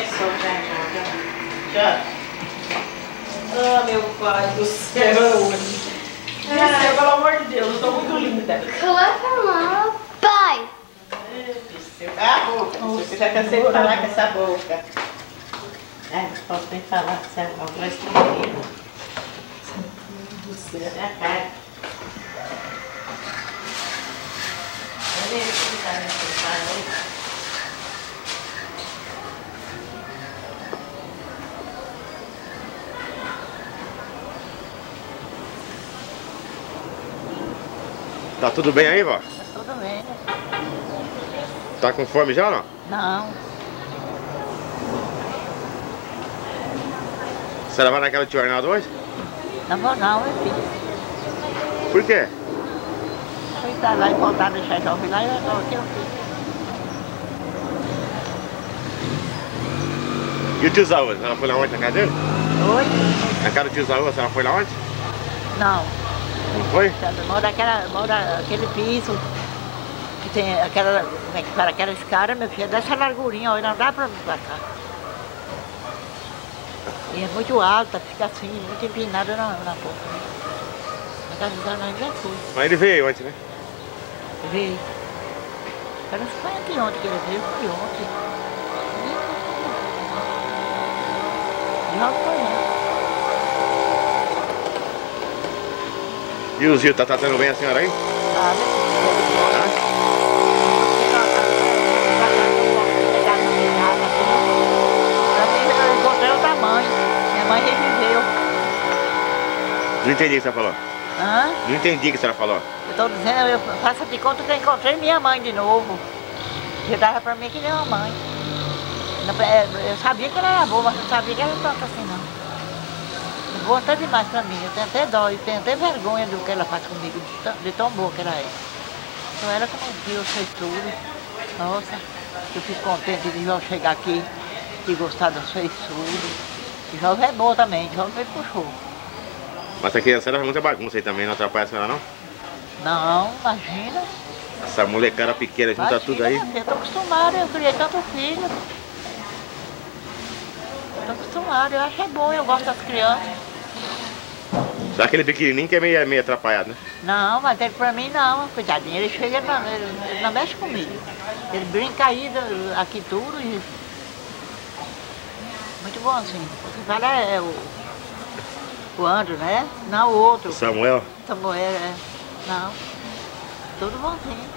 pessoa já. Ah, meu pai do céu. Desceu, pelo amor de Deus, eu tô muito linda. Coloca a mão, pai. Ah, boca, você já cansei de falar com essa boca. Não posso nem falar com essa boca, mas tá bonita. Você é a cara. Olha isso, tá nesse pai. Tá tudo bem aí, vó? Tá tudo bem. Tá com fome já ou não? Não. A senhora vai naquela de jornada hoje? Não vou não, meu filho. Por quê? Fui estar lá e voltar, deixar jovem lá e eu tô aqui, eu fico. E o tio Zaú, a senhora foi lá ontem na casa dele? Oi? Na casa do tio Zaú, a senhora foi lá ontem? Não. Não foi? Mora aquele piso que tem aquela, como é que fala, aquela escada, meu filho, dessa largurinha, olha, não dá pra vir pra cá. E é muito alta, fica assim, muito empinada na porta. Na casa dela nós já fui. Mas ele veio ontem, né? Veio. Parece que foi anteontem que ele veio, foi ontem. Já foi, né? E o Zio, tá tratando bem a senhora aí? Sabe? Hã? Eu encontrei outra mãe. Minha mãe reviveu. Não entendi o que você falou. Hã? Não entendi o que a senhora falou. Eu tô dizendo, eu faço de conta que eu encontrei minha mãe de novo. Que dava pra mim que nem uma mãe. Eu sabia que ela era boa, mas não sabia que ela era tanto assim não. Boa até demais pra mim, eu tenho até dó, eu tenho até vergonha do que ela faz comigo, de tão boa que ela é. Então ela que não viu, eu sei tudo. Nossa, eu fico contente de João chegar aqui e gostar das feituras. E João é boa também, João me puxou. Mas essa criança era muita bagunça aí também, não atrapalha a senhora não? Não, imagina. Essa molecada pequena junta Imagina, tudo aí. minha filha, eu tô acostumada, eu criei tanto filho. Tô acostumada, eu acho bom, eu gosto das crianças. Só aquele pequenininho que é meio atrapalhado, né? Não, mas ele pra mim não, coitadinho, ele chega, ele não mexe comigo. Ele brinca aí aqui tudo e... Muito bonzinho. O que fala é o Andro, né? Não, o outro. Samuel. Samuel, é. Não. Tudo bonzinho.